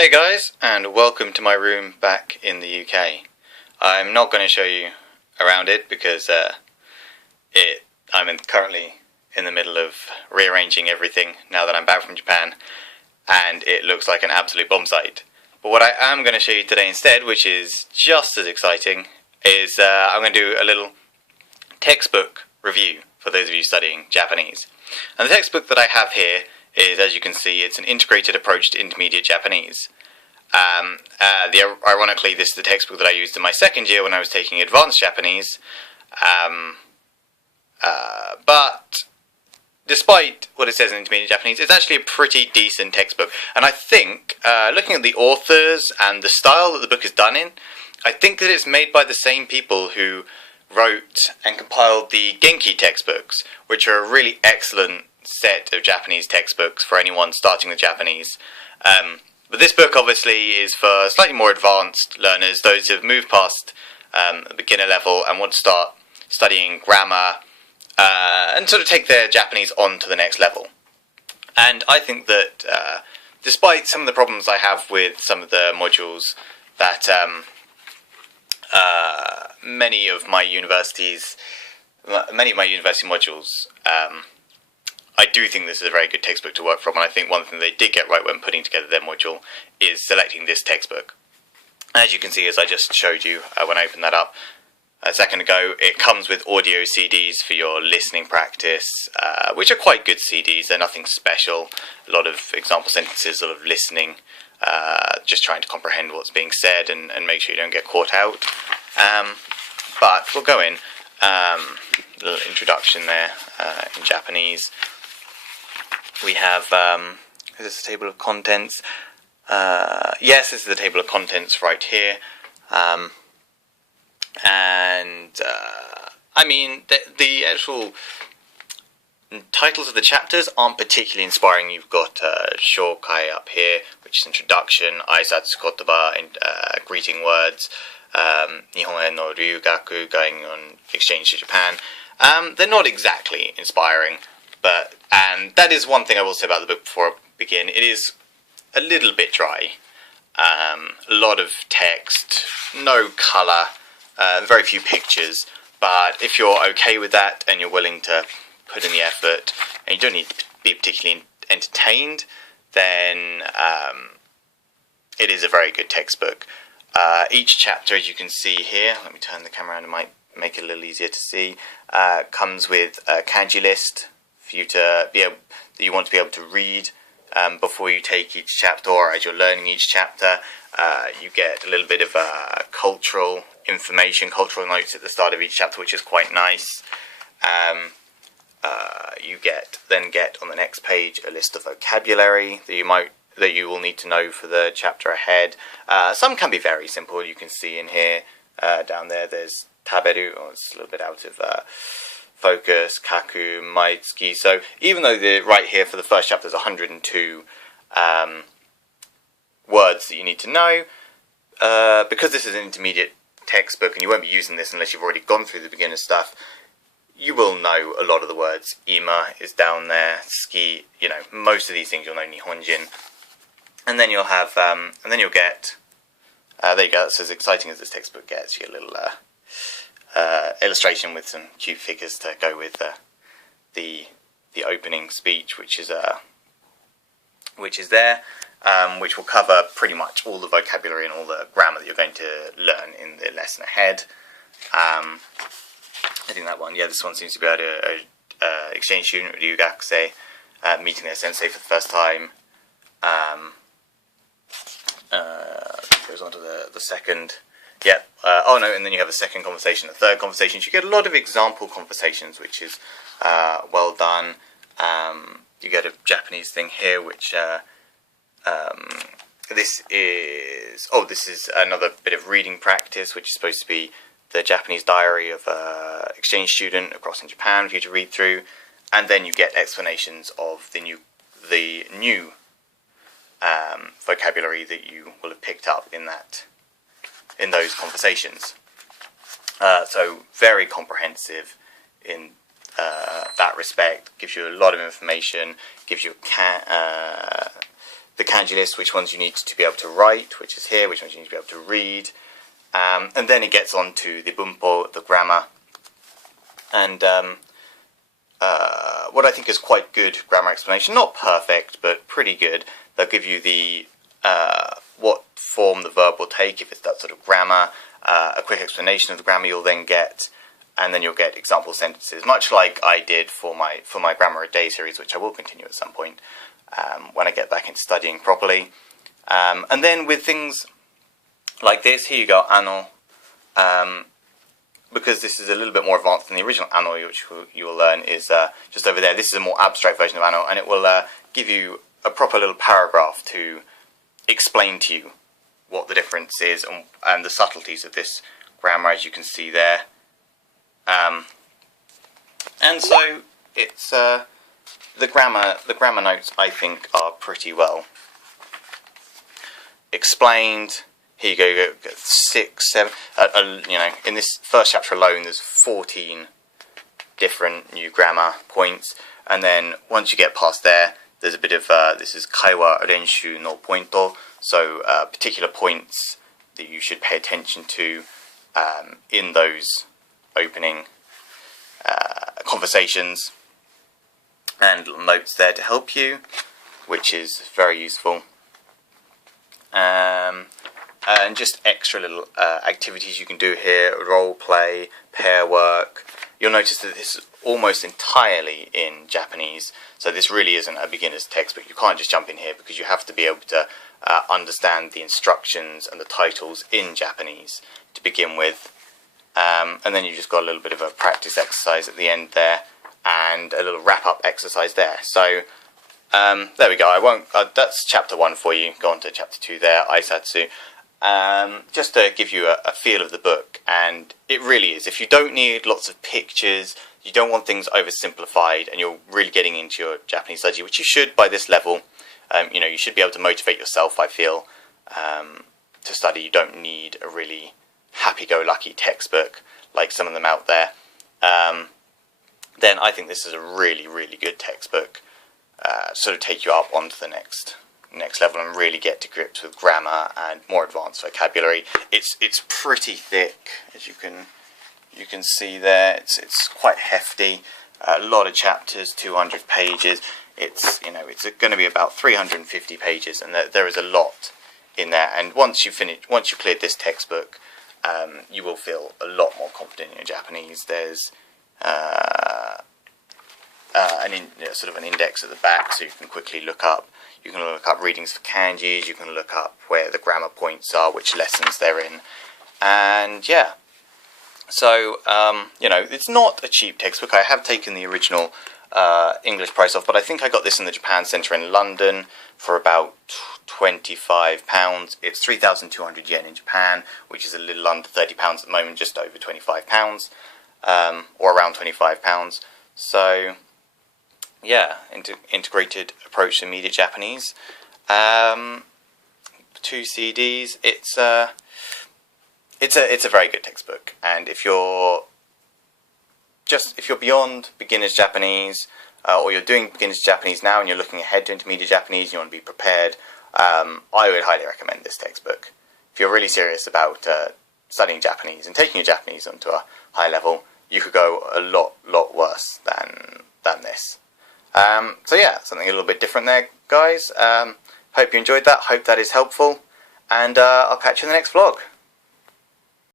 Hey guys, and welcome to my room back in the UK. I'm not going to show you around it because I'm currently in the middle of rearranging everything now that I'm back from Japan, and it looks like an absolute bomb site. But what I am going to show you today instead, which is just as exciting, is I'm going to do a little textbook review for those of you studying Japanese. And the textbook that I have here is, as you can see, it's an integrated approach to intermediate Japanese. Ironically, this is the textbook that I used in my second year when I was taking advanced Japanese. But despite what it says in intermediate Japanese, it's actually a pretty decent textbook. And I think, looking at the authors and the style that the book is done in, I think that it's made by the same people who wrote and compiled the Genki textbooks, which are a really excellent set of Japanese textbooks for anyone starting with Japanese. But this book obviously is for slightly more advanced learners, those who have moved past the beginner level and want to start studying grammar and sort of take their Japanese on to the next level. And I think that despite some of the problems I have with some of the modules that many of my university modules, I do think this is a very good textbook to work from, and I think one thing they did get right when putting together their module is selecting this textbook. As you can see, as I just showed you when I opened that up a second ago, it comes with audio CDs for your listening practice, which are quite good CDs. They're nothing special. A lot of example sentences, a lot of listening, just trying to comprehend what's being said and make sure you don't get caught out. But we'll go in. A little introduction there in Japanese. We have, is this a table of contents? Yes, this is the table of contents right here. I mean, the actual titles of the chapters aren't particularly inspiring. You've got Shokai up here, which is introduction, Aisatsu kotoba, greeting words, Nihon no ryugaku, going on exchange to Japan. They're not exactly inspiring, and that is one thing I will say about the book before I begin. It is a little bit dry. A lot of text, no colour, very few pictures, but if you're okay with that and you're willing to put in the effort and you don't need to be particularly entertained, then it is a very good textbook. Each chapter, as you can see here, let me turn the camera around, it might make it a little easier to see, comes with a Kanji List for you to be able, that you want to be able to read before you take each chapter, or as you're learning each chapter. You get a little bit of cultural information, cultural notes at the start of each chapter, which is quite nice. You then get on the next page a list of vocabulary that you will need to know for the chapter ahead. Some can be very simple. You can see in here, down there's taberu, it's a little bit out of focus, kaku, maitsuki. So even though right here for the first chapter there's 102 words that you need to know, because this is an intermediate textbook and you won't be using this unless you've already gone through the beginner stuff, you will know a lot of the words. Ima is down there, ski, most of these things you'll know Nihonjin. And then you'll have, you'll get, there you go, that's as exciting as this textbook gets. You get a little illustration with some cute figures to go with the opening speech, which is there, which will cover pretty much all the vocabulary and all the grammar that you're going to learn in the lesson ahead. I think that one, this one seems to be about a exchange student, ryugakusei, meeting their sensei for the first time. Goes on to the second. And then you have a second conversation, a third conversation. You get a lot of example conversations, which is well done. You get a Japanese thing here, which this is another bit of reading practice, which is supposed to be the Japanese diary of an exchange student across in Japan for you to read through, and then you get explanations of the new vocabulary that you will have picked up in those conversations. So very comprehensive in that respect. Gives you a lot of information. Gives you the kanji list, which ones you need to be able to write, which is here, which ones you need to be able to read. And then it gets on to the bunpo, the grammar, and what I think is quite good grammar explanation. Not perfect, but pretty good. They'll give you the what form the verb will take if it's that sort of grammar, a quick explanation of the grammar you'll then get, and then you'll get example sentences, much like I did for my Grammar a Day series, which I will continue at some point when I get back into studying properly. And then with things like this, here you go, ano, because this is a little bit more advanced than the original ano, which you will learn is just over there. This is a more abstract version of ano, and it will give you a proper little paragraph to explain to you what the difference is and the subtleties of this grammar, as you can see there. And so it's the grammar notes, I think, are pretty well explained. Here you go, 6, 7. You know, in this first chapter alone, there's 14 different new grammar points, and then once you get past there, there's a bit of this is kaiwa renshu no pointo, so particular points that you should pay attention to in those opening conversations, and little notes there to help you, which is very useful. And just extra little activities you can do here, role play, pair work. You'll notice that this is almost entirely in Japanese, so this really isn't a beginner's textbook. You can't just jump in here because you have to be able to understand the instructions and the titles in Japanese to begin with. And then you've just got a little bit of a practice exercise at the end there, and a little wrap-up exercise there. So there we go. I won't. That's chapter 1 for you. Go on to chapter 2 there, Aisatsu. Just to give you a feel of the book, and it really is. If you don't need lots of pictures, you don't want things oversimplified, and you're really getting into your Japanese study, which you should by this level. You know, you should be able to motivate yourself, I feel, to study. You don't need a really happy-go-lucky textbook like some of them out there. Then I think this is a really, really good textbook. Sort of take you up onto the next level and really get to grips with grammar and more advanced vocabulary. It's pretty thick, as you can see there. It's quite hefty. A lot of chapters, 200 pages. It's going to be about 350 pages, and there is a lot in there. And once you've cleared this textbook, you will feel a lot more confident in your Japanese. There's sort of an index at the back, so you can quickly look up. You can look up readings for kanjis. You can look up where the grammar points are, which lessons they're in, and yeah. So it's not a cheap textbook. I have taken the original English price off, but I think I got this in the Japan Centre in London for about £25. It's 3,200 yen in Japan, which is a little under £30 at the moment, just over £25, or around £25. So yeah, integrated approach to immediate Japanese. 2 CDs. It's a very good textbook, and if you're beyond beginner's Japanese, or you're doing beginner's Japanese now and you're looking ahead to intermediate Japanese, you want to be prepared, I would highly recommend this textbook. If you're really serious about studying Japanese and taking your Japanese onto a high level, you could go a lot worse than this. So yeah, something a little bit different there, guys. Hope you enjoyed that. Hope that is helpful, and I'll catch you in the next vlog.